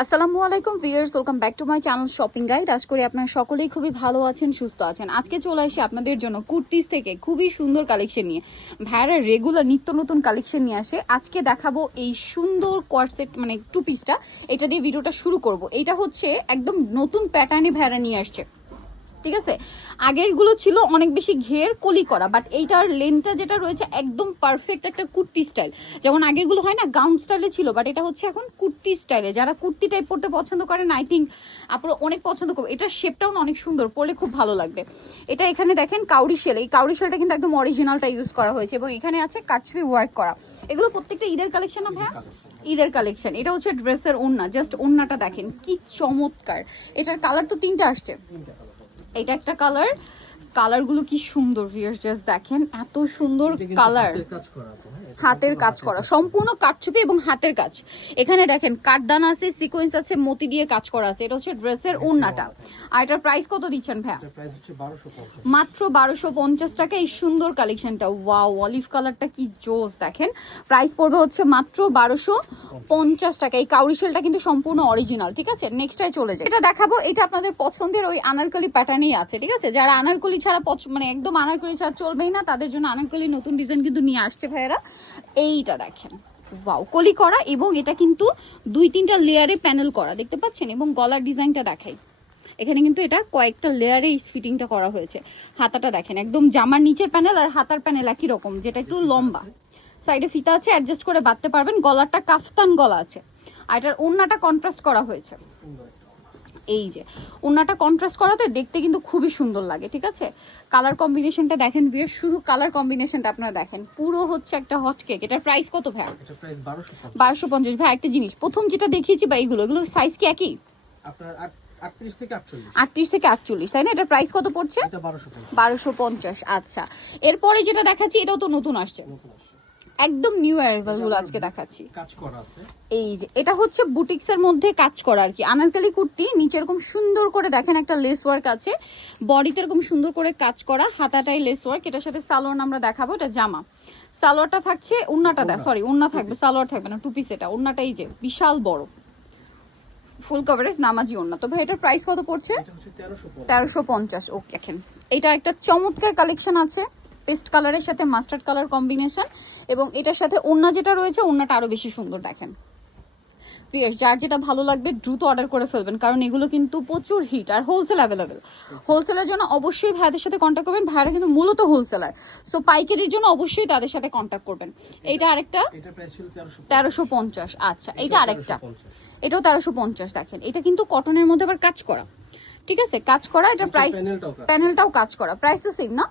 আসসালামু আলাইকুম viewers, welcome back to my channel shopping guide. আশা করি আপনারা সকলেই খুবই ভালো আছেন, সুস্থ আছেন। আজকে চলে আসি আপনাদের জন্য কুর্তিস থেকে খুবই সুন্দর কালেকশন নিয়ে। ভাইয়ারা রেগুলার নিত্য নতুন কালেকশন নিয়ে আসে। আজকে দেখাবো এই সুন্দর কোয়ার্টসেট মানে টু পিসটা, এটা দিয়ে ভিডিওটা শুরু করব। এটা হচ্ছে একদম নতুন প্যাটার্নে ভাইয়ারা নিয়ে আসছে, ঠিক আছে। আগেরগুলো ছিল অনেক বেশি ঘের কলি করা, বাট এইটার লেনটা যেটা রয়েছে একদম পারফেক্ট একটা কুর্তি স্টাইল। যেমন আগেরগুলো হয় না গাউন স্টাইলে ছিল, বাট এটা হচ্ছে এখন কুর্তি স্টাইলে। যারা কুর্তি টাইপ পরতে পছন্দ করেন আই থিঙ্ক আপনারা অনেক পছন্দ করবে। এটার শেপটাও অনেক সুন্দর, পরলে খুব ভালো লাগবে। এটা এখানে দেখেন কাউরি শেল, এই কাউরি শেলটা কিন্তু একদম অরিজিনালটা ইউজ করা হয়েছে এবং এখানে আছে কাটছবি ওয়ার্ক করা। এগুলো প্রত্যেকটা ঈদের কালেকশন না ভাইয়া? ঈদের কালেকশন। এটা হচ্ছে ড্রেসের ওড়না, জাস্ট ওড়নাটা দেখেন কি চমৎকার। এটার কালার তো তিনটা আসছে। এটা একটা কালার, কালারগুলো কি সুন্দর ভিউয়ার্স, জাস্ট দেখেন এত সুন্দর কালার। হাতের কাজ করা, সম্পূর্ণ কাটছবি এবং হাতের কাজ। এখানে দেখেন কাঠদানা আছে, সিকোয়েন্স আছে, মতি দিয়ে কাজ করা আছে। এটা হচ্ছে ড্রেসের ওড়নাটা। আর এটার প্রাইস কত দিচ্ছেন ভাইয়া? মাত্র 1250 টাকা এই সুন্দর কালেকশনটা। ওয়াও, অলিভ কালারটা কি জোস। দেখেন প্রাইস পড়বে হচ্ছে মাত্র 1250 টাকা। এই কাউরি শেলটা কিন্তু সম্পূর্ণ অরিজিনাল, ঠিক আছে। নেক্সটটাই চলে যায়। এটা দেখাবো, এটা আপনাদের পছন্দের ওই আনারকলি প্যাটার্নেই আছে, ঠিক আছে। যারা আনারকলি ছাড়া মানে একদম আনারকলি ছাড়া চলবেই না, তাদের জন্য আনারকলি নতুন ডিজাইন কিন্তু নিয়ে আসছে ভাইয়েরা। এইটা দেখেন, ওয়াও, কলি করা এবং এটা কিন্তু 2-3টা লেয়ারে প্যানেল করা, দেখতে পাচ্ছেন। এবং গলার ডিজাইনটা দেখাই, এখানে কিন্তু এটা কয়েকটা লেয়ারে এই ফিটিংটা করা হয়েছে। হাতাটা দেখেন একদম জামার নিচের প্যানেল আর হাতার প্যানেল একই রকম, যেটা একটু লম্বা। সাইডে ফিতা আছে, অ্যাডজাস্ট করে বাঁধতে পারবেন। গলাটা কাফতান গলা আছে। আর এটার ওড়নাটা কন্ট্রাস্ট করা হয়েছে। এই যে ওড়নাটা কন্ট্রাস্ট করাতে দেখতে কিন্তু খুবই সুন্দর লাগে, ঠিক আছে। কালার কম্বিনেশনটা দেখেন ভিউয়ার, শুধু কালার কম্বিনেশনটা আপনারা দেখেন, পুরো হচ্ছে একটা হট কেক। এটার প্রাইস কত ভাই? এটার প্রাইস 1250। ভাই একটা জিনিস, প্রথম যেটা দেখিয়েছি বা এগুলো সাইজ কি একই? আপনার 38 থেকে 48। 38 থেকে 48, তাই না? এটার প্রাইস কত পড়ছে? এটা 1250। 1250। আচ্ছা, এরপরে যেটা দেখাচ্ছি এটাও তো নতুন আসছে, একদম নিউ অ্যারাইভাল গুলো আজকে দেখাচ্ছি। কাজ করা আছে। এই যে এটা হচ্ছে বুটিক্স এর মধ্যে কাজ করা আর কি, আনারকলি কুর্তি। নিচে এরকম সুন্দর করে দেখেন একটা লেস ওয়ার্ক আছে, বডিতে এরকম সুন্দর করে কাজ করা, হাতাটাই লেস ওয়ার্ক। এটার সাথে সালোয়ার আমরা দেখাবো, এটা জামা। সালোয়ারটা থাকছে, ওড়নাটা সরি ওড়না থাকবে, সালোয়ার থাকবে না, টু পিস। এটা ওড়নাটা এই যে বিশাল বড়, ফুল কভারেজ নামাজি ওড়না। তো ভাই এটার প্রাইস কত পড়ছে? এটা হচ্ছে 1350। ওকে, দেখেন এটা একটা চমৎকার কালেকশন আছে, পেস্ট কালারের সাথে মাস্টার্ড কালার কম্বিনেশন। এবং এটার সাথে ওড়না যেটা রয়েছে, ওড়নাটা আরো বেশি সুন্দর। দেখেন ভিউয়ার্স, যার যেটা ভালো লাগবে দ্রুত অর্ডার করে ফেলবেন, কারণ এগুলো কিন্তু প্রচুর হিট। আর হোলসেল অ্যাভেলেবেল। হোলসেলের জন্য অবশ্যই ভাইদের সাথে কন্ট্যাক্ট করবেন। ভাইরা কিন্তু মূলত হোলসেলার, সো পাইকারির জন্য অবশ্যই তাদের সাথে কন্ট্যাক্ট করবেন। এইটা আরেকটা এটার প্রাইস ছিল 1350। আচ্ছা, এটা আরেকটা, এটাও 1350। দেখেন এটা কিন্তু কটনের মধ্যে আবার কাজ করা, ঠিক আছে, কাজ করা। এটা প্রাইস, প্যানেলটাও কাজ করা, প্রাইস তো সেম না?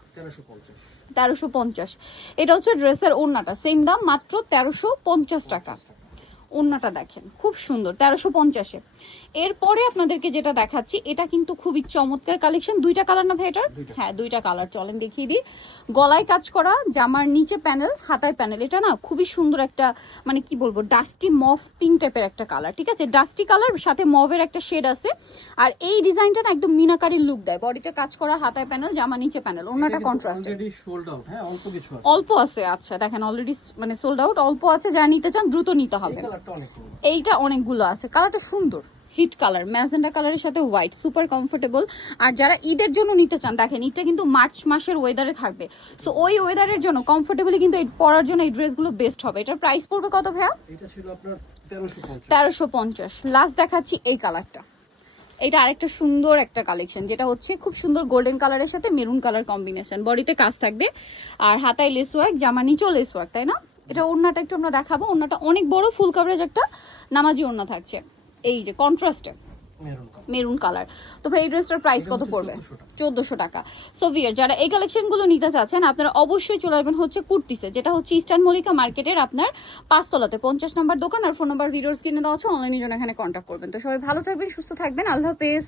1350। এটা হচ্ছে ড্রেসের ওড়নাটা, সেম দাম, মাত্র 1350 টাকা। ওড়নাটা দেখেন খুব সুন্দর, 1350-এ। এরপরে আপনাদেরকে যেটা দেখাচ্ছি, এটা কিন্তু খুবই চমৎকার কালেকশন। দুইটা কালার না ভাই এটার? হ্যাঁ, দুইটা কালার। চলেন দেখিয়ে দিই। গলায় কাজ করা, জামার নিচে প্যানেল, হাতায় প্যানেল। এটা না খুবই সুন্দর একটা, মানে কি বলবো, ডাস্টি মভ পিঙ্ক টাইপের একটা কালার, ঠিক আছে। ডাস্টি কালার সাথে মভের একটা শেড আছে। আর এই ডিজাইনটা না একদম মিনাকারির লুক দেয়। বডিতে কাজ করা, হাতায় প্যানেল, জামা নিচে প্যানেল, ওড়নাটা কন্ট্রাস্ট। হ্যাঁ, অল্প কিছু আছে, অল্প আছে। আচ্ছা দেখেন, অলরেডি মানে সোল্ড আউট, অল্প আছে। যারা নিতে চান দ্রুত নিতে হবে। এইটা অনেকগুলো আছে, কালারটা সুন্দর, হিট কালার, ম্যাজেন্ডা কালারের সাথে হোয়াইট, সুপার কমফোর্টেবল। আর যারা ঈদের জন্য নিতে চান, দেখেন ঈদটা কিন্তু মার্চ মাসের ওয়েদারে থাকবে, সো ওই ওয়েদারের জন্য কমফোর্টেবলি কিন্তু এই পরার জন্য এই ড্রেসগুলো বেস্ট হবে। এটার প্রাইস পড়বে কত ভাইয়া? এটা ছিল আপনার 1350। 1350। লাস্ট দেখাচ্ছি এই কালারটা। এটা আরেকটা সুন্দর একটা কালেকশন, যেটা হচ্ছে খুব সুন্দর গোল্ডেন কালারের সাথে মেরুন কালার কম্বিনেশন। বডিতে কাজ থাকবে আর হাতায় লেস ওয়ার্ক, জামা নিচেও লেস ওয়ার্ক, তাই না? এটা ওড়নাটা একটু আমরা দেখাবো। ওড়নাটা অনেক বড়, ফুল কভারেজ একটা নামাজি ওড়না থাকছে। এই যে কন্ট্রাস্টে মেরুন কালার। তো ভাই এই ড্রেসটার প্রাইস কত পড়বে? 1400 টাকা। সো ভিউয়ার, যারা এই কালেকশনগুলো নিতে চাচ্ছেন, আপনারা অবশ্যই চলে আসবেন হচ্ছে কুর্তিসে, যেটা হচ্ছে ইস্টার্ন মল্লিকা মার্কেটের আপনার 5 তলাতে 50 নম্বর দোকান। আর ফোন নাম্বার ভিডিওর স্ক্রিনে দেওয়া আছে, অনলাইনের জন্য এখানে কন্ট্যাক্ট করবেন। তো সবাই ভালো থাকবেন, সুস্থ থাকবেন, আল্লাহ হাফেজ।